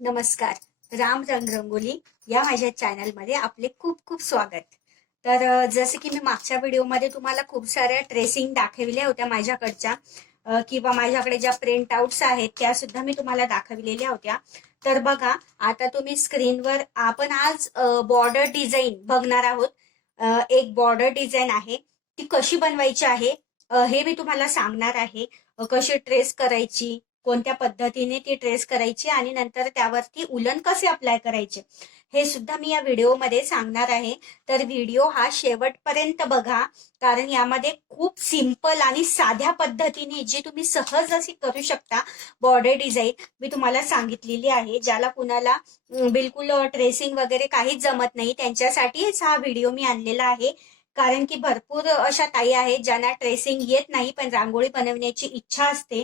नमस्कार. राम रंगरंगोली या माझ्या चॅनलमध्ये आपले खूप खूप स्वागत. तर जसे की मी मागच्या व्हिडिओमध्ये तुम्हाला खूप साऱ्या ट्रेसिंग दाखविल्या होत्या माझ्याकडच्या, किंवा माझ्याकडे ज्या प्रिंट आउट्स आहेत त्या सुद्धा मी तुम्हाला दाखविलेल्या होत्या. तर बघा, आता तुम्ही स्क्रीनवर आपण आज बॉर्डर डिझाईन बघणार आहोत. एक बॉर्डर डिझाईन आहे, ती कशी बनवायची आहे हे मी तुम्हाला सांगणार आहे. कशी ट्रेस करायची, कोणत्या पद्धतीने ती ट्रेस करायची आणि नंतर त्यावरती उलन कसे अप्लाय करायचे हे सुद्धा मी या व्हिडिओमध्ये सांगणार आहे. तर व्हिडिओ हा शेवटपर्यंत बघा, कारण यामध्ये खूप सिंपल आणि साध्या पद्धतीने जी तुम्ही सहज अशी करू शकता बॉर्डर डिझाईन मी तुम्हाला सांगितलेली आहे. ज्याला कुणाला बिलकुल ट्रेसिंग वगैरे काहीच जमत नाही त्यांच्यासाठीच हा व्हिडिओ मी आणलेला आहे. कारण की भरपूर अशा ताई आहेत ज्यांना ट्रेसिंग येत नाही पण रांगोळी बनवण्याची इच्छा असते.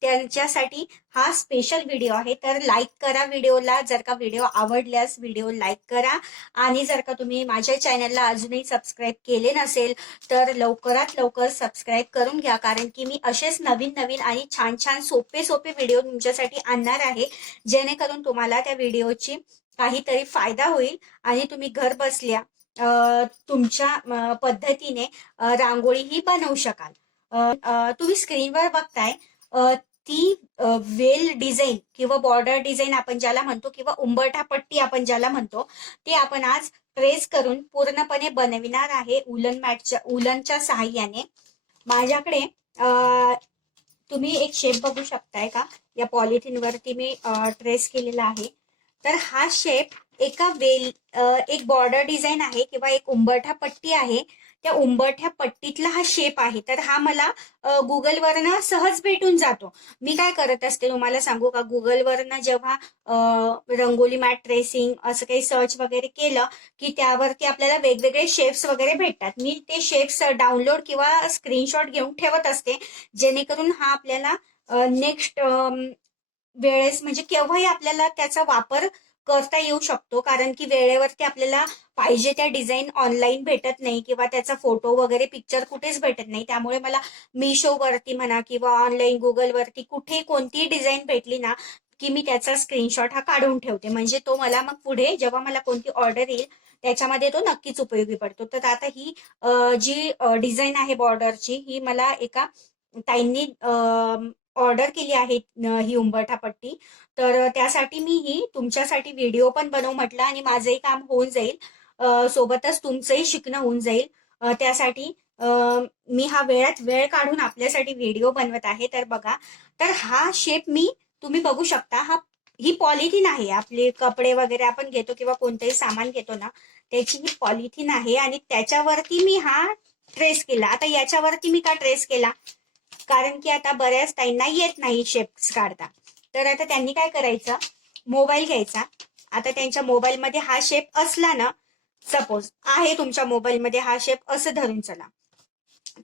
त्यांच्यासाठी हा स्पेशल व्हिडिओ आहे. तर लाईक करा व्हिडिओला, जर का व्हिडिओ आवडल्यास व्हिडिओ लाईक करा. आणि जर का तुम्ही माझ्या चॅनलला अजूनही सबस्क्राईब केले नसेल तर लवकरात लवकर सबस्क्राईब करून घ्या, कारण की मी असेच नवीन नवीन आणि छान छान सोपे सोपे व्हिडिओ तुमच्यासाठी आणणार आहे, जेणेकरून तुम्हाला त्या व्हिडिओची काहीतरी फायदा होईल आणि तुम्ही घर बसल्या तुमच्या पद्धतीने रांगोळी ही बनवू शकाल. तुम्ही स्क्रीनवर बघताय ती वेल डिझाईन किंवा बॉर्डर डिझाईन आपण ज्याला म्हणतो, किंवा उंबरठा पट्टी आपण ज्याला म्हणतो, ते आपण आज ट्रेस करून पूर्णपणे बनविणार आहे उलनच्या सहाय्याने. माझ्याकडे तुम्ही एक शेप बघू शकताय का, या पॉलिथिन वरती मी ट्रेस केलेला आहे. तर हा शेप एक बॉर्डर डिझाईन आहे किंवा एक उंबरठा पट्टी आहे. त्या उंबरठ्या पट्टीतला हा शेप आहे. तर हा मला गुगलवरनं सहज भेटून जातो. मी काय करत असते तुम्हाला सांगू का, गुगलवरनं जेव्हा रंगोली मॅट ट्रेसिंग असं काही सर्च वगैरे केलं की त्यावरती आपल्याला वेगवेगळे शेप्स वगैरे भेटतात. मी ते शेप्स डाउनलोड किंवा स्क्रीनशॉट घेऊन ठेवत असते, जेणेकरून हा आपल्याला नेक्स्ट वेळेस म्हणजे केव्हाही आपल्याला त्याचा वापर करता येऊ शकतो. कारण की वेळेवरती आपल्याला पाहिजे त्या डिझाईन ऑनलाईन भेटत नाही किंवा त्याचा फोटो वगैरे पिक्चर कुठेच भेटत नाही. त्यामुळे मला मिशो वरती म्हणा किंवा ऑनलाईन गुगलवरती कुठे कोणतीही डिझाईन भेटली ना की मी त्याचा स्क्रीनशॉट हा काढून ठेवते, म्हणजे तो मला मग पुढे जेव्हा मला कोणती ऑर्डर येईल त्याच्यामध्ये तो नक्कीच उपयोगी पडतो. तर आता ही जी डिझाईन आहे बॉर्डरची, ही मला एका ताईंनी ऑर्डर केली आहे, ही उंबरठा पट्टी. तर त्यासाठी मी ही तुमच्यासाठी व्हिडिओ पण बनवू म्हटलं आणि माझंही काम होऊन जाईल, सोबतच तुमचंही शिकणं होऊन जाईल. त्यासाठी मी हा वेळात वेळ काढून आपल्यासाठी व्हिडिओ बनवत आहे. तर बघा, तर हा शेप तुम्ही बघू शकता. ही पॉलिथिन आहे, आपले कपडे वगैरे आपण घेतो किंवा कोणतंही सामान घेतो ना, त्याची ही पॉलिथिन आहे आणि त्याच्यावरती मी हा ट्रेस केला. आता याच्यावरती मी का ट्रेस केला, कारण की आता बऱ्याच ताईंना येत नाही शेप्स काढता. तर आता त्यांनी काय करायचं, मोबाईल घ्यायचा. आता त्यांच्या मोबाईलमध्ये हा शेप असला ना, सपोज आहे तुमच्या मोबाईलमध्ये हा शेप, असं धरून चला.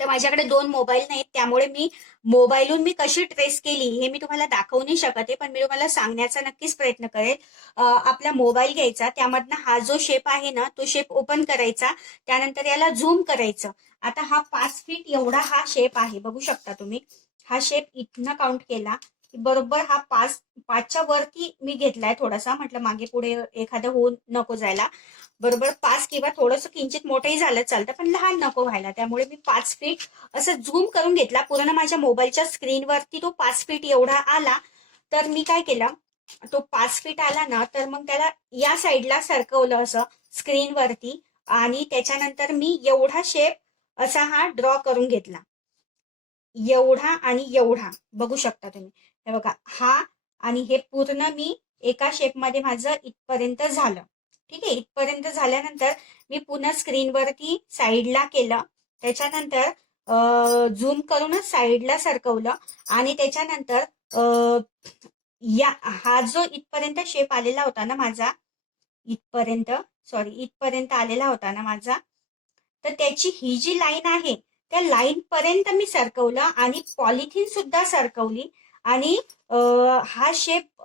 तर माझ्याकडे 2 मोबाईल नाहीत, त्यामुळे मी मोबाईलहून मी कशी ट्रेस केली हे मी तुम्हाला दाखवू नाही शकत आहे, पण मी तुम्हाला सांगण्याचा नक्कीच प्रयत्न करेल. आपला मोबाईल घ्यायचा, त्यामधनं हा जो शेप आहे ना तो शेप ओपन करायचा, त्यानंतर याला झूम करायचं. आता हा 5 फीट एवढा हा शेप आहे, बघू शकता तुम्ही. हा शेप इथनं काउंट केला की बरोबर हा 5च्या वरती मी घेतलाय थोडासा, म्हटलं मागे पुढे एखादं होऊन नको जायला. बरोबर 5 किंवा थोडंसं किंचित मोठंही झालं चालतं, पण लहान नको व्हायला, त्यामुळे मी 5 फीट असं झूम करून घेतला. पूर्ण माझ्या मोबाईलच्या स्क्रीनवरती तो 5 फीट एवढा आला. तर मी काय केलं, तो 5 फीट आला ना, तर मग त्याला या साईडला सरकवलं असं स्क्रीनवरती, आणि त्याच्यानंतर मी एवढा शेप असा हा ड्रॉ करून घेतला. एवढा आणि एवढा बघू शकता तुम्ही. हे बघा, हा आणि हे पूर्ण मी एका शेपमध्ये माझं इथपर्यंत झालं. ठीक आहे, इथपर्यंत झाल्यानंतर मी पुन्हा स्क्रीनवरती साईडला केलं. त्याच्यानंतर झूम करूनच साईडला सरकवलं आणि त्याच्यानंतर हा जो इथपर्यंत शेप आलेला होता ना माझा, इथपर्यंत आलेला होता ना माझा, तर त्याची ही जी लाईन आहे त्या लाईन पर्यंत मी सरकवलं आणि पॉलिथिन सुद्धा सरकवली. आणि हा शेप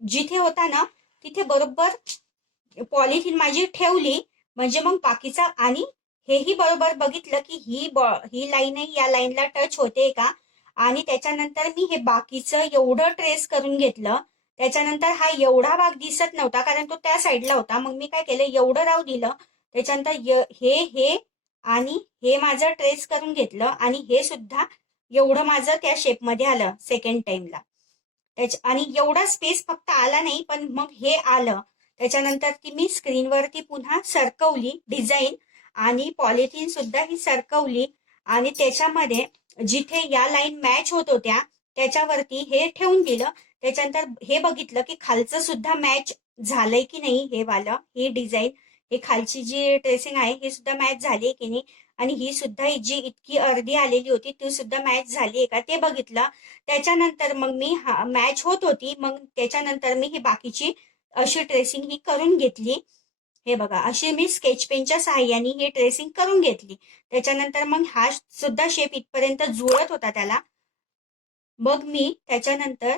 जिथे होता ना तिथे बरोबर पॉलिथिन माझी ठेवली, म्हणजे मग बाकीचा, आणि हेही बरोबर बघितलं की ही लाईनही या लाईनला टच होते का. आणि त्याच्यानंतर मी हे बाकीचं एवढं ट्रेस करून घेतलं त्याच्यानंतर हा एवढा भाग दिसत नव्हता कारण तो त्या साईडला होता. मग मी काय केलं, एवढं राहू दिलं. त्याच्यानंतर हे आणि हे माझं ट्रेस करून घेतलं आणि हे सुद्धा एवढं माझं त्या शेपमध्ये आलं सेकंड टाइमला. आणि एवढा स्पेस फक्त आला नाही, पण मग हे आलं. त्याच्यानंतर ती मी स्क्रीनवरती पुन्हा सरकवली डिझाईन आणि पॉलिथिन सुद्धा ही सरकवली आणि त्याच्यामध्ये जिथे या लाईन मॅच होत होत्या त्याच्यावरती हे ठेवून दिलं. त्याच्यानंतर हे बघितलं की खालचं सुद्धा मॅच झालंय की नाही, हे वालं ही डिझाईन, हे खालची जी ट्रेसिंग आहे हे सुद्धा मॅच झाली की नाही, आणि ही सुद्धा जी इतकी अर्धी आलेली होती ती सुद्धा मॅच झाली आहे का ते बघितलं. त्याच्यानंतर मग मी मॅच होत होती, मग त्याच्यानंतर मी ही बाकीची अशी ट्रेसिंग ही करून घेतली. हे बघा, अशी मी स्केच पेनच्या साहाय्याने ही ट्रेसिंग करून घेतली. त्याच्यानंतर मग हा सुद्धा शेप इथपर्यंत जुळत होता त्याला. मग मी त्याच्यानंतर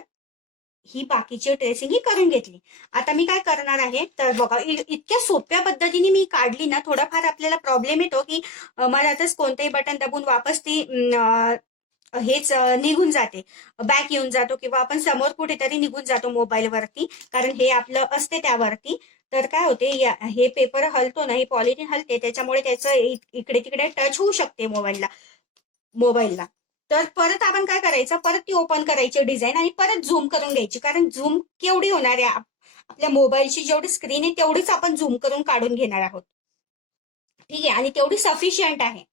ही बाकीची ट्रेसिंग ही करून घेतली. आता मी काय करणार आहे तर बघा, इतक्या सोप्या पद्धतीने मी काढली ना. थोडाफार आपल्याला प्रॉब्लेम येतो की मला आताच कोणतेही बटन दाबून वापस ती हेच निघून जाते, बॅक येऊन जातो किंवा आपण समोर कुठेतरी निघून जातो मोबाईलवरती, कारण हे आपलं असते त्यावरती. तर काय होते, हे पेपर हलतो ना, हे पॉलिथिन हलते, त्याच्यामुळे त्याचं इकडे तिकडे टच होऊ शकते मोबाईलला. तर परत आपण काय करायचं, परत ती ओपन करायची डिझाईन आणि परत झूम करून घ्यायची, कारण झूम केवढी होणार आहे, आपल्या मोबाईलची जेवढी स्क्रीन आहे तेवढीच आपण झूम करून काढून घेणार आहोत. ठीक आहे, आणि तेवढी सफिशियंट आहे.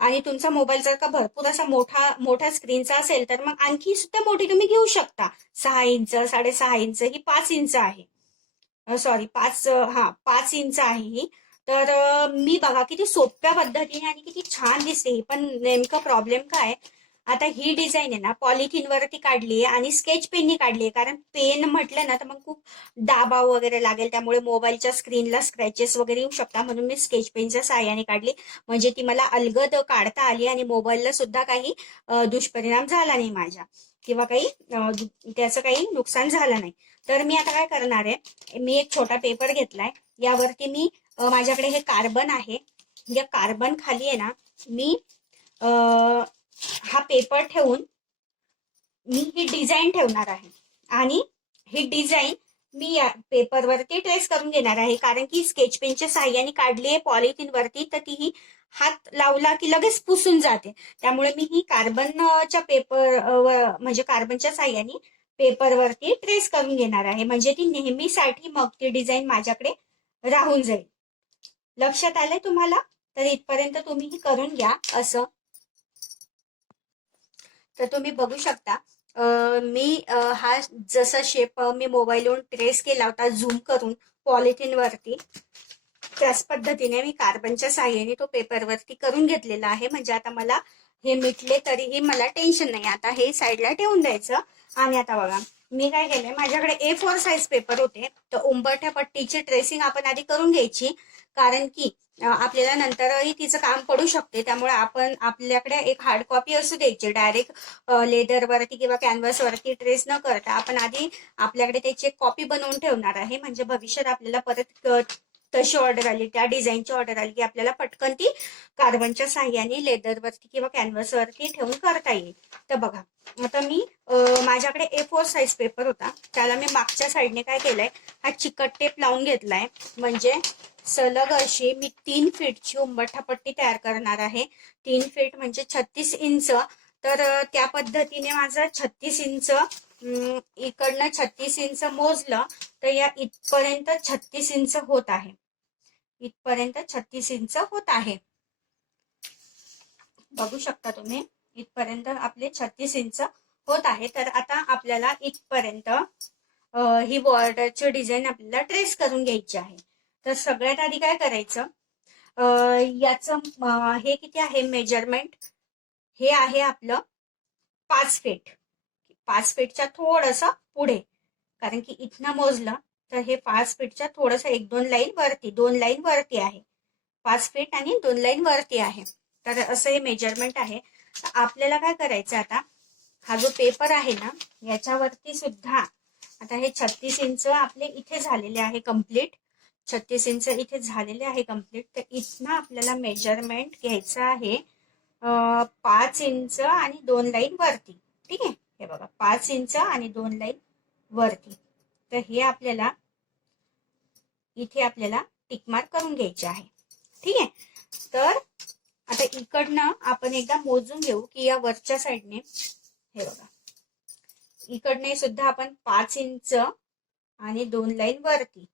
आणि तुमचा मोबाईल जर का भरपूर असा मोठा स्क्रीनचा असेल तर मग आणखी सुद्धा मोठी तुम्ही घेऊ शकता. 6 इंच, 6.5 इंच, ही 5 इंच आहे. सॉरी 5 इंच आहे ही. तर मी बघा किती सोप्या पद्धतीने आणि किती छान दिसते ही. पण नेमकं प्रॉब्लेम काय, आता ही डिझाईन आहे ना पॉलिथिन वरती काढली आणि स्केच पेननी काढली, कारण पेन म्हटलं ना तर मग खूप दाबाव वगैरे लागेल, त्यामुळे मोबाईलच्या स्क्रीनला स्क्रॅचेस वगैरे येऊ शकतात. म्हणून मी स्केच पेनच्या साहाय्याने काढली, म्हणजे ती मला अलगद काढता आली आणि मोबाईलला सुद्धा काही दुष्परिणाम झाला नाही माझ्या, किंवा काही त्याचं काही नुकसान झालं नाही. तर मी आता काय करणार आहे, मी एक छोटा पेपर घेतलाय, यावरती मी माझ्याकडे हे कार्बन आहे, या कार्बन खाली आहे ना मी हा पेपर ठेवून मी ही डिझाईन ठेवणार आहे आणि ही डिझाईन मी या पेपरवरती ट्रेस करून घेणार आहे, कारण की स्केच पेनच्या साह्याने काढली आहे पॉलिथिन वरती, तर ती ही हात लावला की लगेच पुसून जाते. त्यामुळे मी ही कार्बनच्या म्हणजे कार्बनच्या साह्याने पेपरवरती ट्रेस करून घेणार आहे, म्हणजे ती नेहमीसाठी मग ती डिझाईन माझ्याकडे राहून जाईल. लक्षात आलंय तुम्हाला? तर इथपर्यंत तुम्ही ही करून घ्या असं. तर तुम्ही बघू शकता, मी हा जसा शेप मी मोबाईलवरून ट्रेस केला होता झूम करून पॉलिथिन वरती, त्याच पद्धतीने मी कार्बनच्या साह्याने तो पेपरवरती करून घेतलेला आहे. म्हणजे आता मला हे मिटले तरीही मला टेन्शन नाही. आता हे साईडला ठेवून द्यायचं. आणि आता बघा मी काय केलंय, माझ्याकडे A4 साईज पेपर होते, तर उंबरठ्या पट्टीची ट्रेसिंग आपण आधी करून घ्यायची, कारण की आपल्याला नंतरही तिचं काम पडू शकते. त्यामुळे आपण आपल्याकडे एक हार्ड कॉपी असू द्यायची, डायरेक्ट लेदरवरती किंवा कॅनव्हसवरती ट्रेस न करता आपण आधी आपल्याकडे त्याची एक कॉपी बनवून ठेवणार आहे, म्हणजे भविष्यात आपल्याला परत तशी ऑर्डर आली, त्या डिझाईनची ऑर्डर आली की आपल्याला पटकन ती कार्बनच्या साह्याने लेदरवरती किंवा कॅनव्हसवरती ठेवून करता येईल. तर बघा आता मी माझ्याकडे A4 साईज पेपर होता, त्याला मी मागच्या साईडने काय केलंय, हा चिकट टेप लावून घेतलाय, म्हणजे सलग अशी मी 3 फीटची उंबरठापट्टी तयार करणार आहे. 3 फीट म्हणजे 36 इंच. तर त्या पद्धतीने माझं 36 इंच, इकडनं 36 इंच मोजलं तर या इथपर्यंत 36 इंच होत आहे. इथपर्यंत 36 इंच होत आहे, बघू शकता तुम्ही. इथपर्यंत आपले 36 इंच होत आहे. तर आता आपल्याला इथपर्यंत ही बॉर्डरची डिझाईन आपल्याला ट्रेस करून घ्यायची आहे. तर सगळ्यात आधी काय करायचं, याचं हे किती आहे मेजरमेंट, हे आहे आपलं 5 फीट. 5 फीटच्या थोडस पुढे, कारण की इथनं मोजलं तर हे 5 फीटच्या थोडस 1-2 लाईन वरती, 2 लाईन वरती आहे. 5 फीट आणि 2 लाईन वरती आहे. तर असं हे मेजरमेंट आहे. आपल्याला काय करायचं, आता हा जो पेपर आहे ना याच्यावरती सुद्धा आता हे 36 इंच आपले इथे झालेले आहे कम्प्लीट. 36 इंच इथे झालेले आहे कम्प्लीट. तर इथनं आपल्याला मेजरमेंट घ्यायचं आहे 5 इंच आणि 2 लाईन वरती. ठीक आहे, हे बघा 5 इंच आणि 2 लाईन वरती. तर हे आपल्याला इथे आपल्याला टिकमार्क करून घ्यायचे आहे. ठीक आहे. तर आता इकडनं आपण एकदा मोजून घेऊ की या वरच्या साईडने हे बघा, इकडने सुद्धा आपण 5 इंच आणि 2 लाईन वरती,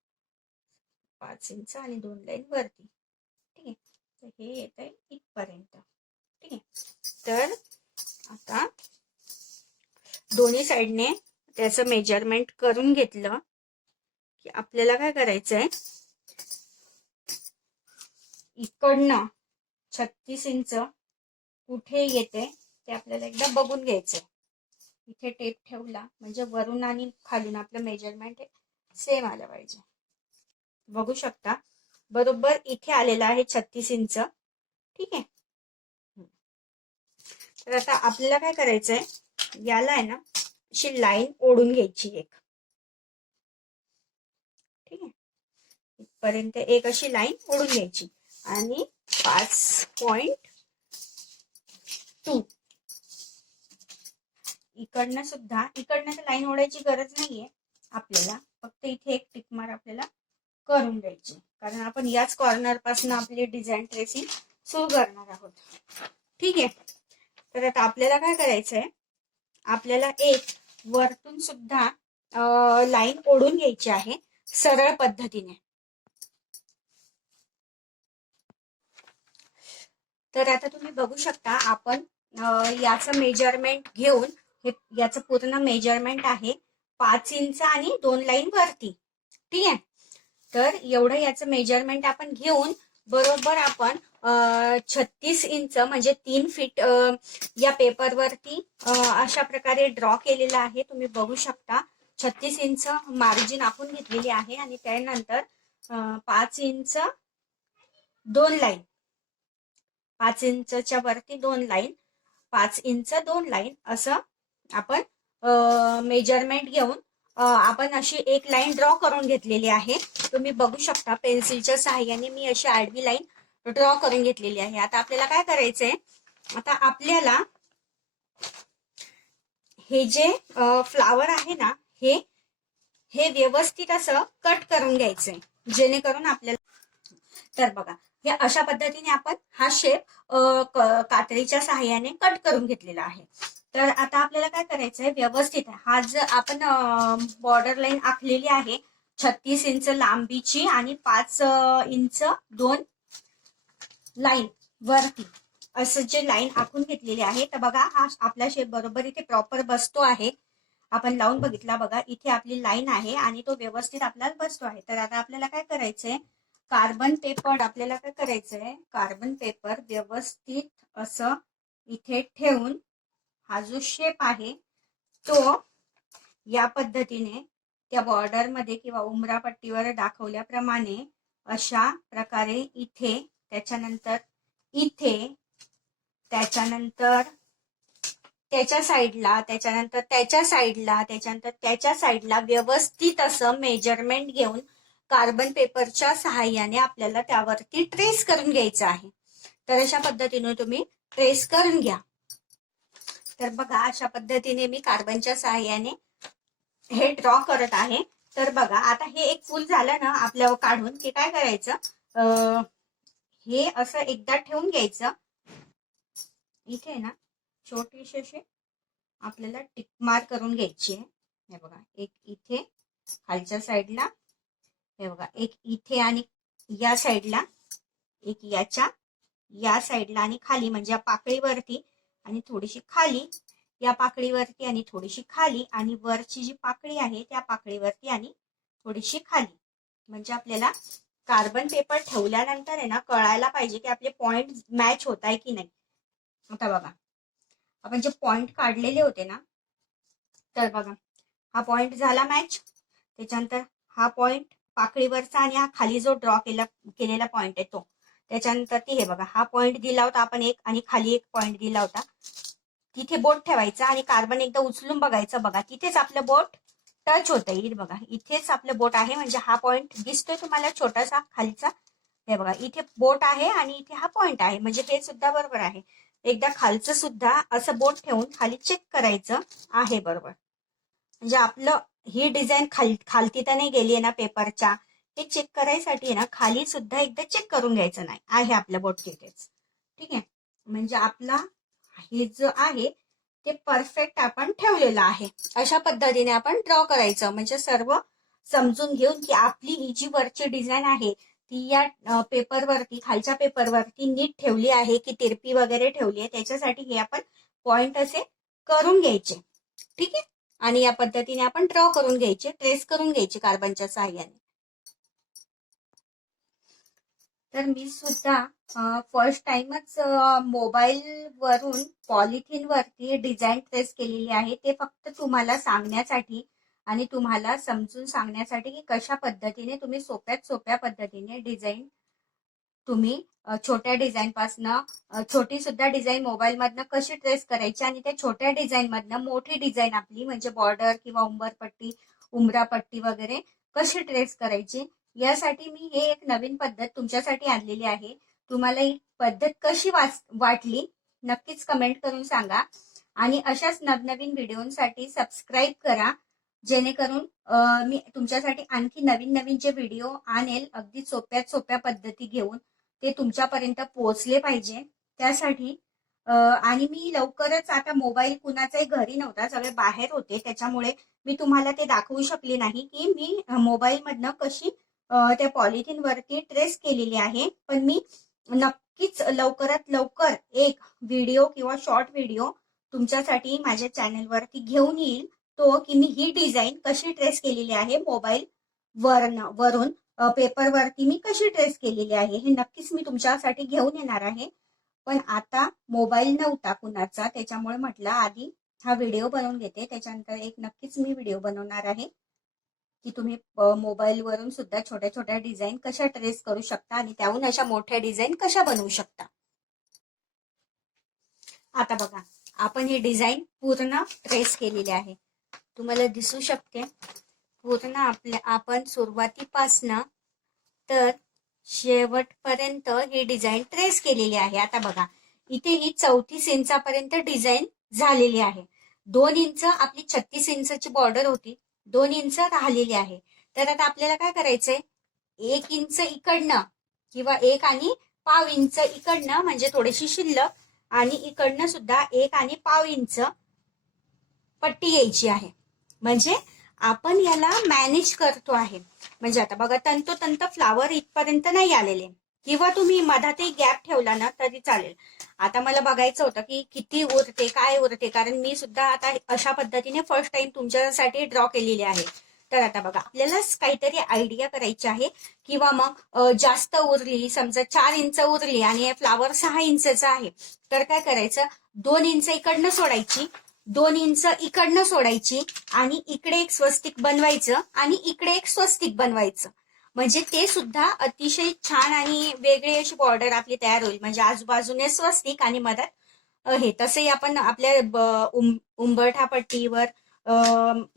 5 इंच आणि 2 लाईन वरती. ठीक आहे. तर हे येत आहे इथपर्यंत. ठीक आहे. तर आता दोन्ही साईडने त्याचं मेजरमेंट करून घेतलं की आपल्याला काय करायचंय, इकडनं 36 इंच कुठे येते ते आपल्याला एकदा बघून घ्यायचंय. इथे टेप ठेवला म्हणजे वरून आणि खालून आपलं मेजरमेंट सेम आलं पाहिजे. बघू शकता बरोबर इथे आलेला आहे 36 इंच. ठीक आहे. तर आता आपल्याला काय करायचंय, याला आहे ना अशी लाईन ओढून घ्यायची एक. ठीक आहे. इथपर्यंत एक अशी लाईन ओढून घ्यायची आणि 5.2 इकडनं सुद्धा, इकडनं तर लाईन ओढायची गरज नाहीये आपल्याला, फक्त इथे एक टिकमार आपल्याला करून द्यायची, कारण आपण याच कॉर्नर पासून आपली डिझाईन ट्रेसिंग सुरू करणार आहोत. ठीक आहे. तर आता आपल्याला काय करायचंय, आपल्याला एक वरतून सुद्धा लाईन ओढून घ्यायची आहे सरळ पद्धतीने. तर आता तुम्ही बघू शकता आपण याचं मेजरमेंट घेऊन, याचं पूर्ण मेजरमेंट आहे 5 इंच आणि 2 लाईन वरती. ठीक आहे. तर एवढं याचं मेजरमेंट आपण घेऊन बरोबर आपण 36 इंच म्हणजे 3 फीट या पेपरवरती अशा प्रकारे ड्रॉ केलेला आहे. तुम्ही बघू शकता 36 इंच मार्जिन आखून घेतलेली आहे आणि त्यानंतर 5 इंच 2 लाईन, 5 इंचच्या वरती 2 लाईन, 5 इंच 2 लाईन असं आपण मेजरमेंट घेऊन आपण अशी एक लाईन ड्रॉ करून घेतलेली आहे. तुम्ही बघू शकता पेन्सिलच्या सहाय्याने मी अशी आडवी लाईन ड्रॉ करून घेतलेली आहे. आता आपल्याला काय करायचंय, आता आपल्याला हे जे फ्लावर आहे ना, हे व्यवस्थित असं कट करून घ्यायचंय, जेणेकरून आपल्याला, तर बघा हे अशा पद्धतीने आपण हा शेप कात्रीच्या सहाय्याने कट करून घेतलेला आहे. तर आता आपल्याला काय करायचंय, व्यवस्थित हा जो आपण बॉर्डर लाईन आखलेली आहे 36 इंच लांबीची आणि 5 इंच 2 लाईन वरती असं जे लाईन आखून घेतलेली आहे, तर बघा हा आपला शेप बरोबर इथे प्रॉपर बसतो आहे. आपण लावून बघितला बघा, इथे आपली लाईन आहे आणि तो व्यवस्थित आपल्याला बसतो आहे. तर आता आपल्याला काय करायचंय, कार्बन पेपर आपल्याला काय करायचंय, कार्बन पेपर व्यवस्थित असं इथे ठेवून हा जो शेप आहे तो या पद्धतीने त्या बॉर्डर मध्ये किंवा उमरा पट्टीवर दाखवल्याप्रमाणे अशा प्रकारे इथे, त्याच्यानंतर इथे, त्याच्यानंतर त्याच्या साईडला, त्याच्यानंतर त्याच्या साईडला, त्याच्यानंतर त्याच्या साईडला व्यवस्थित असं मेजरमेंट घेऊन कार्बन पेपरच्या सहाय्याने आपल्याला त्यावरती ट्रेस करून घ्यायचं आहे. तर अशा पद्धतीने तुम्ही ट्रेस करून घ्या. तर बघा अशा पद्धतीने मी कार्बनच्या सहाय्याने हे ड्रॉ करत आहे. तर बघा आता हे एक फुल झालं ना आपल्यावर काढून, की काय करायचं, हे असं एकदा ठेवून घ्यायचं. इथे ना छोटीशी अशी आपल्याला टिक मार्क करून घ्यायची आहे. हे बघा एक इथे खालच्या साईडला, हे बघा एक इथे आणि या साईडला, एक या साईडला आणि खाली, म्हणजे या पाकळीवरती आणि थोडीशी खाली, या पाकळीवरती आणि थोडीशी खाली, आणि वरची जी पाकळी आहे त्या पाकळीवरती आणि थोडीशी खाली. म्हणजे आपल्याला कार्बन पेपर ठेवल्यानंतर आहे ना कळायला पाहिजे की आपले पॉइंट मॅच होत आहे की नाही. आता बघा आपण जे पॉइंट काढलेले होते ना, तर बघा हा पॉइंट झाला मॅच, त्याच्यानंतर हा पॉइंट पाकळीवरचा आणि हा खाली जो ड्रॉ केलेला पॉइंट आहे तो, त्याच्यानंतर ती हे बघा हा पॉइंट दिला होता आपण एक आणि खाली एक पॉइंट दिला होता, तिथे बोट ठेवायचा आणि कार्बन एकदा उचलून बघायचं. बघा तिथेच आपलं बोट टच होत आहे. बघा इथेच आपलं बोट आहे, म्हणजे हा पॉइंट दिसतोय तुम्हाला छोटासा खालचा, हे बघा इथे बोट आहे आणि इथे हा पॉइंट आहे, म्हणजे हे सुद्धा बरोबर आहे. एकदा खालचं सुद्धा असं बोट ठेवून खाली चेक करायचं आहे बरोबर, म्हणजे आपलं ही डिझाईन खालती तर नाही गेली आहे ना पेपरच्या, ते चेक करायसाठी आहे ना खाली सुद्धा एकदा चेक करून घ्यायचं नाही आहे आपलं बोट तिथेच. ठीक आहे, म्हणजे आपला हे जो आहे ते परफेक्ट आपण ठेवलेलं आहे. अशा पद्धतीने आपण ड्रॉ करायचं, म्हणजे सर्व समजून घेऊन की आपली ही जी वरची डिझाईन आहे ती या पेपरवरती, खालच्या पेपरवरती नीट ठेवली आहे की तिरपी वगैरे ठेवली आहे, त्याच्यासाठी हे आपण पॉइंट असे करून घ्यायचे. ठीक आहे, आणि या पद्धतीने आपण ड्रॉ करून घ्यायचे, ट्रेस करून घ्यायचे कार्बनच्या सहाय्याने. तर मी सुद्धा फर्स्ट टाइमच मोबाईल वरून पॉलिथिन वरती डिझाईन ट्रेस केलेली आहे. ते फक्त तुम्हाला सांगण्यासाठी आणि तुम्हाला समजून सांगण्यासाठी की कशा पद्धतीने तुम्ही सोप्यात सोप्या पद्धतीने डिझाईन तुम्ही छोट्या डिझाईन पासनं छोटी सुद्धा डिझाईन मोबाईल मधनं कशी ट्रेस करायची आणि त्या छोट्या डिझाईन मधनं मोठी डिझाईन आपली म्हणजे बॉर्डर किंवा उंबरपट्टी, उमरापट्टी वगैरे कशी ट्रेस करायची, यासाठी मी हे एक नवीन पद्धत तुमच्यासाठी आणलेली आहे. तुम्हाला ही पद्धत कशी वाटली नक्कीच कमेंट करून सांगा आणि अशाच नवनवीन व्हिडिओसाठी सबस्क्राईब करा, जेणेकरून मी तुमच्यासाठी आणखी नवीन नवीन जे व्हिडिओ आणेल अगदी सोप्यात सोप्या पद्धती घेऊन ते तुमच्यापर्यंत पोहोचले पाहिजे. त्यासाठी आणि मी लवकरच, आता मोबाईल कुणाचाही घरी नव्हता, सगळे बाहेर होते, त्याच्यामुळे मी तुम्हाला ते दाखवू शकले नाही की मी मोबाईल मधनं कशी त्या पॉलिथिन वरती ट्रेस केलेली आहे. पण मी नक्कीच लवकरात लवकर एक व्हिडिओ किंवा शॉर्ट व्हिडिओ तुमच्यासाठी माझ्या चॅनलवरती घेऊन येईल, तो की मी ही डिझाईन कशी ट्रेस केलेली आहे मोबाईल वरून पेपरवरती मी कशी ट्रेस केलेली आहे हे नक्कीच मी तुमच्यासाठी घेऊन येणार आहे. पण आता मोबाईल नव्हता कुणाचा, त्याच्यामुळे म्हटलं आधी हा व्हिडिओ बनवून घेते, त्याच्यानंतर एक नक्कीच मी व्हिडिओ बनवणार आहे की तुम्ही मोबाईल वरून सुद्धा छोट्या छोट्या डिझाईन कशा ट्रेस करू शकता आणि त्याहून अशा मोठ्या डिझाईन कशा बनवू शकता. आता बघा, आपण ही डिझाईन पूर्ण ट्रेस केलेली आहे, तुम्हाला दिसू शकते पूर्ण. आपण सुरुवातीपासनं तर शेवटपर्यंत ही डिझाईन ट्रेस केलेली आहे. आता बघा, इथे ही 34 इंचापर्यंत डिझाईन झालेली आहे. 2 इंच आपली 36 इंचची बॉर्डर होती, 2 इंच राहिलेली आहे. तर आता आपल्याला काय करायचंय, 1 इंच इकडनं किंवा 1.5 इंच इकडनं, म्हणजे थोडीशी शिल्लक, आणि इकडनं सुद्धा 1.5 इंच पट्टी यायची आहे. म्हणजे आपण याला मॅनेज करतो आहे. म्हणजे आता बघा, तंतोतंत फ्लावर इथपर्यंत नाही आलेले, किंवा तुम्ही मधातही गॅप ठेवला ना तरी चालेल. आता मला बघायचं होतं की किती उरते, काय उरते, कारण मी सुद्धा आता अशा पद्धतीने फर्स्ट टाइम तुमच्यासाठी ड्रॉ केलेली आहे. तर आता बघा, आपल्यालाच काहीतरी आयडिया करायची आहे, किंवा मग जास्त उरली, समजा 4 इंच उरली आणि फ्लावर 6 इंचचा आहे, तर काय करायचं, 2 इंच इकडनं सोडायची, 2 इंच इकडनं सोडायची, आणि इकडे एक स्वस्तिक बनवायचं आणि इकडे एक स्वस्तिक बनवायचं. म्हणजे ते सुद्धा अतिशय छान आणि वेगळी अशी बॉर्डर आपली तयार होईल. म्हणजे आजूबाजूने स्वस्तिक आणि मधात हे. तसंही आपण आपल्या उंबरठा पट्टीवर,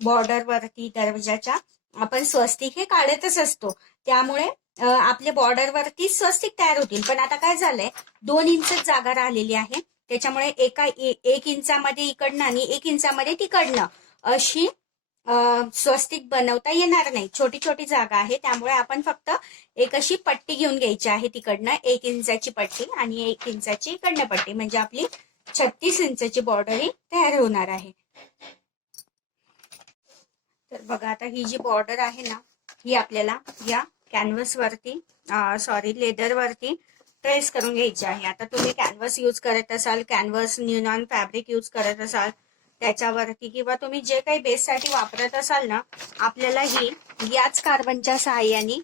बॉर्डर वरती, दरवाजाच्या आपण स्वस्तिक हे काढतच असतो, त्यामुळे आपल्या बॉर्डर वरती स्वस्तिक तयार होतील. पण आता काय झालंय, 2 इंच जागा राहिलेली आहे, त्याच्यामुळे 1 इंचामध्ये इकडनं आणि 1 इंचामध्ये तिकडनं अशी स्वस्तिक बनवता येणार नाही. छोटी छोटी जागा आहे, त्यामुळे आपण फक्त एक अशी पट्टी घेऊन घ्यायची आहे, तिकडनं 1 इंचाची पट्टी आणि 1 इंचाची इकडनं पट्टी, म्हणजे आपली 36 इंचाची बॉर्डर ही तयार होणार आहे. तर बघा, आता ही जी बॉर्डर आहे ना, ही आपल्याला या कॅनव्हस वरती, लेदर वरती ट्रेस करून घ्यायची आहे. आता तुम्ही कॅनव्हस यूज करत असाल, कॅनव्हस न्यूनॉन फॅब्रिक यूज करत असाल त्याच्यावरती, किंवा तुम्ही जे काही बेससाठी वापरत असाल ना, आपल्याला ही याच कार्बनच्या सहाय्याने,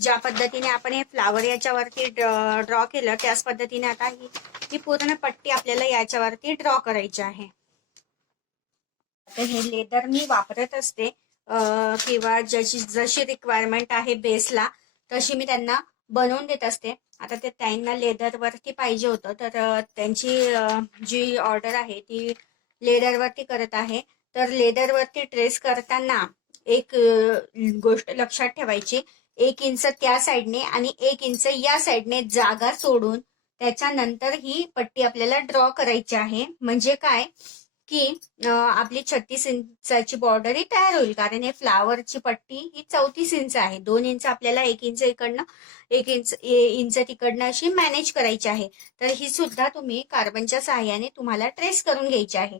ज्या पद्धतीने आपण हे फ्लावर याच्यावरती ड्रॉ केलं त्याच पद्धतीने आता ही पूर्ण पट्टी आपल्याला याच्यावरती ड्रॉ करायची आहे. तर हे लेदर मी वापरत असते, किंवा जशी रिक्वायरमेंट आहे बेसला तशी मी त्यांना बनवून देत असते. आता ते त्यांना लेदरवरती पाहिजे होतं, तर त्यांची जी ऑर्डर आहे ती लेदरवरती करत आहे. तर लेदरवरती ट्रेस करताना एक गोष्ट लक्षात ठेवायची, 1 इंच त्या साईडने आणि 1 इंच या साईडने जागा सोडून त्याच्यानंतर ही पट्टी आपल्याला ड्रॉ करायची आहे. म्हणजे काय, की आपली 36 इंचाची बॉर्डर ही तयार होईल. कारण हे फ्लावरची पट्टी ही 34 इंच आहे. 2 इंच आपल्याला 1 इंच इकडनं 1 इंच तिकडनं अशी मॅनेज करायची आहे. तर ही सुद्धा तुम्ही कार्बनच्या सहाय्याने तुम्हाला ट्रेस करून घ्यायची आहे.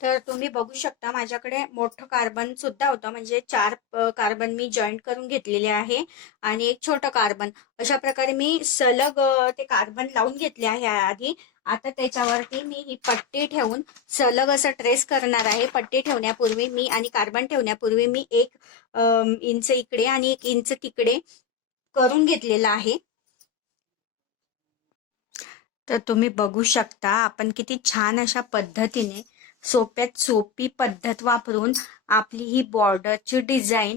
तर तुम्ही बघू शकता माझ्याकडे मोठं कार्बन सुद्धा होतं, म्हणजे 4 कार्बन मी जॉईंट करून घेतलेले आहे आणि एक छोटं कार्बन. अशा प्रकारे मी सलग ते कार्बन लावून घेतले आहे आधी. आता त्याच्यावरती मी ही पट्टी ठेवून सलग असं ट्रेस करणार आहे. पट्टी ठेवण्यापूर्वी मी आणि कार्बन ठेवण्यापूर्वी मी 1 इंच इकडे आणि 1 इंच तिकडे करून घेतलेला आहे. तर तुम्ही बघू शकता आपण किती छान अशा पद्धतीने सोप्यात सोपी पद्धत वापरून आपली ही बॉर्डरची डिझाईन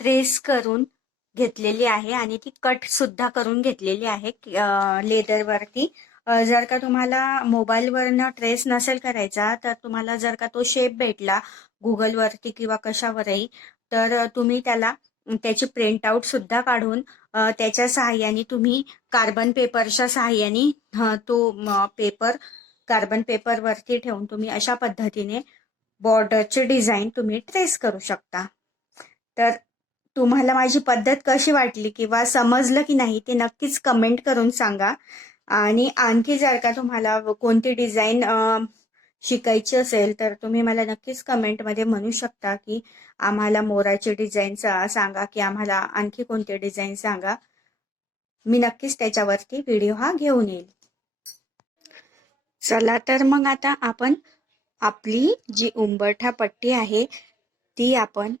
ट्रेस करून घेतलेली आहे आणि ती कट सुद्धा करून घेतलेली आहे लेदरवरती. जर का तुम्हाला मोबाईलवरनं ट्रेस नसेल करायचा, तर तुम्हाला जर का तो शेप भेटला गुगलवरती किंवा कशावरही, तर तुम्ही त्याची प्रिंट आउट सुद्धा काढून त्याच्या सहाय्याने तुम्ही कार्बन पेपरच्या सहाय्याने तो पेपर कार्बन पेपर वरती ठेवून तुम्ही अशा पद्धतीने बॉर्डरची डिझाईन तुम्ही ट्रेस करू शकता. तर तुम्हाला माझी पद्धत कशी वाटली किंवा समजलं की नाही ते नक्कीच कमेंट करून सांगा. आणि आणखी जर का तुम्हाला कोणती डिझाईन शिकायची असेल तर तुम्ही मला नक्कीच कमेंटमध्ये म्हणू शकता की आम्हाला मोराची डिझाईन सांगा की आम्हाला आणखी कोणती डिझाईन सांगा. मी नक्कीच त्याच्यावरती व्हिडिओ हा घेऊन येईल. चला तर मग आता आपण आपली जी उंबरठा पट्टी आहे ती आपण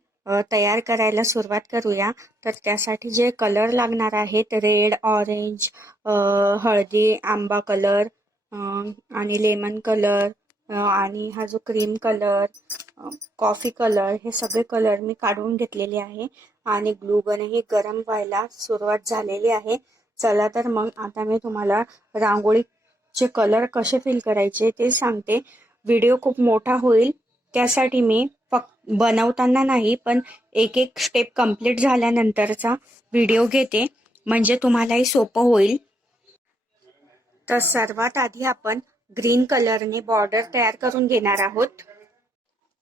तयार करायला सुरुवात करूया. तर त्यासाठी जे कलर लागणार आहेत रेड, ऑरेंज, हळदी, आंबा कलर आणि लेमन कलर आणि हा जो क्रीम कलर, कॉफी कलर, हे सगळे कलर मी काढून घेतलेले आहे आणि ग्लू गनही गरम व्हायला सुरुवात झालेली आहे. चला तर मग आता मी तुम्हाला रांगोळीचे कलर कसे फिल करायचे ते सांगते. व्हिडिओ खूप मोठा होईल त्यासाठी मी फक्त बनवताना नाही पण एक एक स्टेप कंप्लीट झाल्यानंतरचा व्हिडिओ घेते, म्हणजे तुम्हालाही सोपं होईल. तर सर्वात आधी आपण ग्रीन कलरने बॉर्डर तयार करून घेणार आहोत.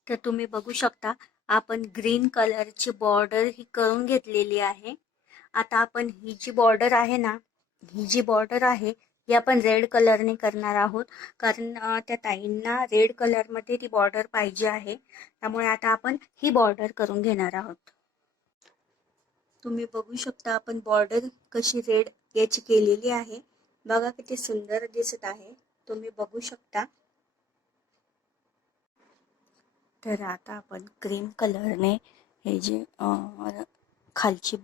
तर तुम्ही बघू शकता आपण ग्रीन कलरची बॉर्डर ही करून घेतलेली आहे. आता आपण ही जी बॉर्डर आहे ना, ही जी बॉर्डर आहे ही आपण रेड कलरने करणार आहोत. कारण त्या ताईंना रेड कलरमध्ये ती बॉर्डर पाहिजे आहे. त्यामुळे आता आपण ही बॉर्डर करून घेणार आहोत. तुम्ही बघू शकता आपण बॉर्डर कशी रेड याची केलेली आहे. बघा किती सुंदर दिसत आहे. तुम्ही बघू शकता. तर आता आपण क्रीम कलरने हे जे खालची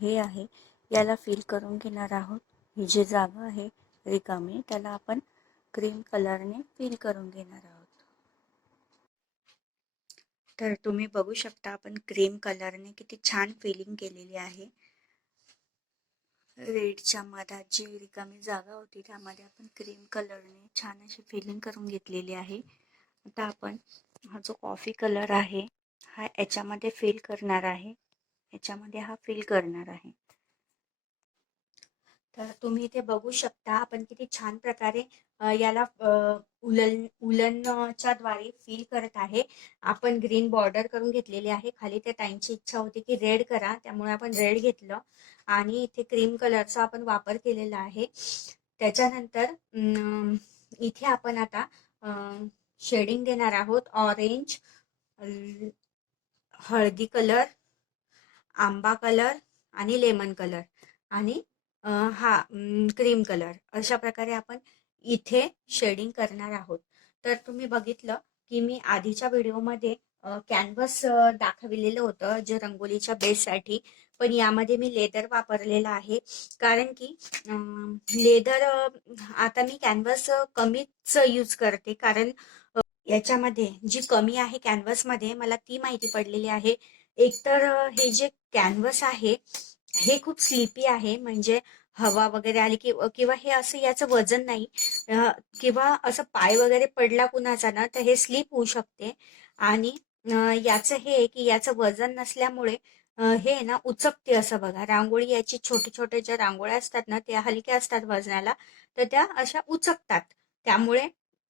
हे आहे याला फिल करून घेणार आहोत. ही जी जागा आहे रिकामी त्याला आपण क्रीम कलरने फिल करून घेणार आहोत. तर तुम्ही बघू शकता आपण क्रीम कलरने किती छान फिलिंग केलेली आहे. रेडच्या मधात जी रिकामी जागा होती त्यामध्ये आपण क्रीम कलरने छान अशी फिलिंग करून घेतलेली आहे. आता आपण हा जो कॉफी कलर आहे हा याच्यामध्ये फिल करणार आहे. याच्यामध्ये हा फिल करणार आहे. तर तुम्ही इथे बघू शकता आपण किती छान प्रकारे याला उलनच्या द्वारे फिल करत आहे. आपण ग्रीन बॉर्डर करून घेतलेली आहे. खाली त्या ताईंची इच्छा होती की रेड करा, त्यामुळे आपण रेड घेतलं आणि इथे क्रीम कलरचा आपण वापर केलेला आहे. त्याच्यानंतर इथे आपण आता शेडिंग देणार आहोत. ऑरेंज, हळदी कलर, आंबा कलर आणि लेमन कलर आणि हा क्रीम कलर, अशा प्रकारे आपण इथे शेडिंग करणार आहोत. तर तुम्ही बघितलं की मी आधीच्या व्हिडिओमध्ये कॅनव्हस दाखविलेलं होतं जे रंगोलीच्या बेससाठी, पण यामध्ये मी लेदर वापरलेला आहे. कारण की लेदर आता मी कॅनव्हस कमीच यूज करते, कारण याच्यामध्ये जी कमी आहे कॅनव्हसमध्ये मला ती माहिती पडलेली आहे. एकतर हे जे कॅनव्हस आहे हे खूप स्लिपी आहे, म्हणजे हवा वगैरे आली किंवा हे असं याचं वजन नाही, किंवा असं पाय वगैरे पडला कुणाचा ना तर हे स्लिप होऊ शकते. आणि याचं हे की याचं वजन नसल्यामुळे हे ना उचकते. असं बघा, रांगोळी याची छोटे छोटे ज्या रांगोळ्या असतात ना त्या हलक्या असतात वजनाला, तर त्या अशा उचकतात. त्यामुळे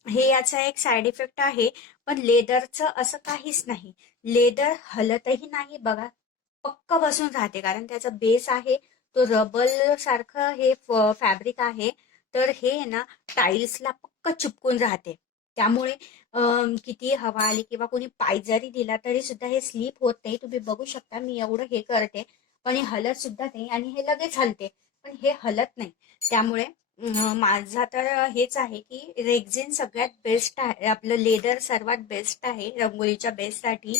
हे याचा एक साइड इफेक्ट आहे. पण लेदरचं असं काहीच नाही. लेदर हलतही नाही बघा, पक्क बसून राहते, कारण त्याचा बेस आहे तो रबर सारखं हे फॅब्रिक आहे. तर हे आहे ना, टाईल्सला पक्क चिपकून राहते. त्यामुळे किती हवा आली किंवा कोणी पाय जरी दिला तरी सुद्धा हे स्लिप होत नाही. तुम्ही बघू शकता मी एवढं हे करते पण हे हलत सुद्धा नाही, आणि हे लगेच हलते पण हे हलत नाही. त्यामुळे माझा तर हेच आहे की रेक्झिन सगळ्यात बेस्ट आहे, आपलं लेदर सर्वात बेस्ट आहे रंगोळीच्या बेससाठी.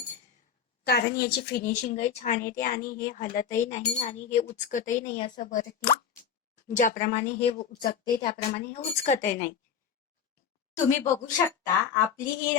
कारण याची फिनिशिंगही छान येते आणि हे हलतही नाही आणि हे उचकतही नाही असं वरती. ज्याप्रमाणे हे उचकते त्याप्रमाणे हे उचकतही नाही. तुम्ही बघू शकता आपली ही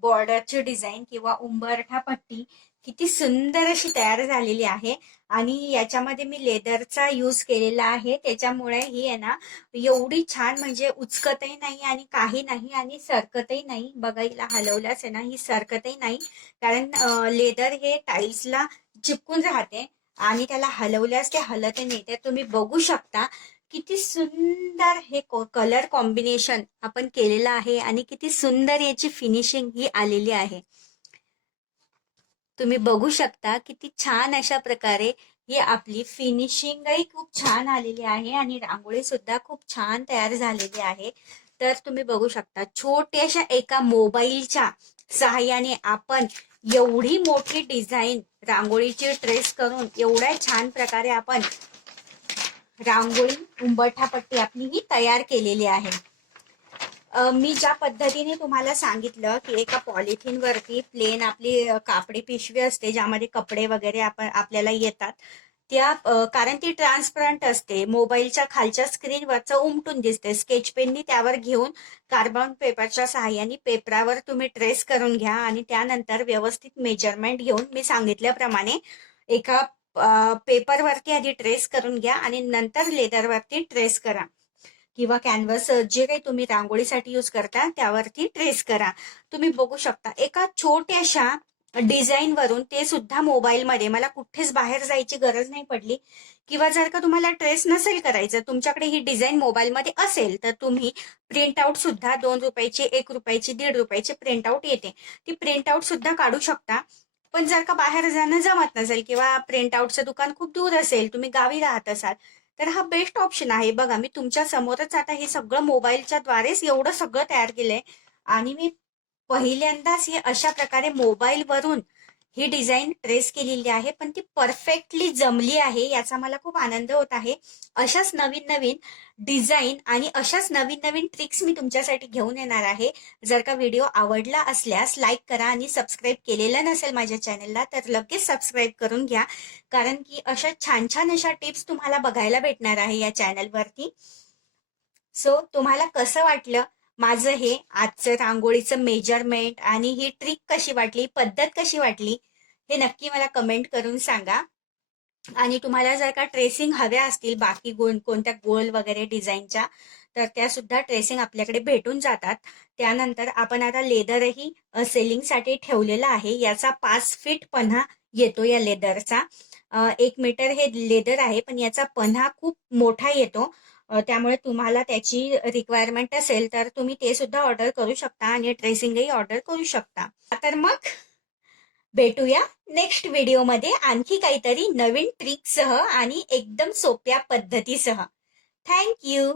बॉर्डरची डिझाईन किंवा उंबरठा पट्टी किती सुंदर अशी तयार झालेली आहे. आणि याच्यामध्ये मी लेदरचा यूज केलेला आहे, त्याच्यामुळे ही आहे ना एवढी छान, म्हणजे उचकतही नाही आणि काही नाही आणि सरकतही नाही. बघा हिला हलवल्याच आहे ना ही सरकतही नाही, कारण लेदर हे टाईल्सला चिपकून राहते आणि त्याला हलवल्यास ते हलत नाही. तर तुम्ही बघू शकता किती सुंदर हे कलर कॉम्बिनेशन आपण केलेलं आहे आणि किती सुंदर याची फिनिशिंग ही आलेली आहे. तुम्ही बघू शकता किती छान अशा प्रकारे ही आपली फिनिशिंगही खूप छान आलेली आहे आणि रांगोळी सुद्धा खूप छान तयार झालेली आहे. तर तुम्ही बघू शकता छोट्याशा एका मोबाईलच्या सहाय्याने आपण एवढी मोठी डिझाईन रांगोळीची ट्रेस करून एवढ्या छान प्रकारे आपण रांगोळी उंबरठापट्टी आपली ही तयार केलेली आहे. मी ज्या पद्धतीने तुम्हाला सांगितलं की एका पॉलिथिन वरती प्लेन आपली कापडी पिशवी असते ज्यामध्ये कपडे वगैरे आपल्याला येतात, त्या कारण ती ट्रान्सपरंट असते, मोबाईलच्या खालच्या स्क्रीनवरचं उमटून दिसते. स्केच पेननी त्यावर घेऊन कार्बन पेपरच्या सहाय्याने पेपरावर तुम्ही ट्रेस करून घ्या आणि त्यानंतर व्यवस्थित मेजरमेंट घेऊन मी सांगितल्याप्रमाणे एका पेपरवरती आधी ट्रेस करून घ्या आणि नंतर लेदरवरती ट्रेस करा किंवा कॅनव्हस जे काही तुम्ही रांगोळीसाठी यूज करता त्यावरती ट्रेस करा. तुम्ही बघू शकता एका छोट्याशा डिझाईन वरून, ते सुद्धा मोबाईलमध्ये, मला कुठेच बाहेर जायची गरज नाही पडली. किंवा जर का तुम्हाला ट्रेस नसेल करायचं, तुमच्याकडे ही डिझाईन मोबाईलमध्ये असेल तर तुम्ही प्रिंटआउट सुद्धा 2 रुपयाची, 1 रुपयाची, 1.5 रुपयाची प्रिंटआउट येते, ती प्रिंटआउट सुद्धा काढू शकता. पण जर का बाहेर जाणं जमत नसेल किंवा प्रिंटआउटचं दुकान खूप दूर असेल, तुम्ही गावी राहत असाल, तर हा बेस्ट ऑप्शन आहे. बघा मी तुमच्या समोरच आता हे सगळं मोबाईलच्या द्वारेच एवढं सगळं तयार केलंय आणि मी पहिल्यांदाच हे अशा प्रकारे मोबाईल वरून ही डिझाईन ट्रेस केलेली आहे, पण ती परफेक्टली जमली आहे याचा मला खूप आनंद होत आहे. अशाच नवीन नवीन डिझाईन आणि अशाच नवीन नवीन ट्रिक्स मी तुमच्यासाठी घेऊन येणार आहे. जर का व्हिडिओ आवडला असल्यास लाईक करा आणि सबस्क्राईब केलेलं नसेल माझ्या चॅनलला तर लगेच सबस्क्राईब करून घ्या, कारण की अशा छान छान अशा टिप्स तुम्हाला बघायला भेटणार आहे या चॅनलवरती. सो तुम्हाला कसं वाटलं माझं हे आजचं रांगोळीचं मेजरमेंट आणि ही ट्रिक कशी वाटली, पद्धत कशी वाटली, हे नक्की मला कमेंट करून सांगा. आणि तुम्हाला जर का ट्रेसिंग हव्या असतील बाकी कोणत्या गोल वगैरे डिझाईनच्या, तर त्या सुद्धा ट्रेसिंग आपल्याकडे भेटून जातात. त्यानंतर आपण आता लेदरही सेलिंगसाठी ठेवलेला आहे. याचा 5 फीट पन्हा येतो या लेदरचा. 1 मीटर हे लेदर आहे पण याचा पन्हा खूप मोठा येतो. त्यामुळे तुम्हाला त्याची रिक्वायरमेंट असेल तर तुम्ही ते सुद्धा ऑर्डर करू शकता आणि ट्रेसिंगही ऑर्डर करू शकता. तर मग भेटूया नेक्स्ट व्हिडिओमध्ये आणखी काहीतरी नवीन ट्रिकसह आणि एकदम सोप्या पद्धतीसह. Thank you.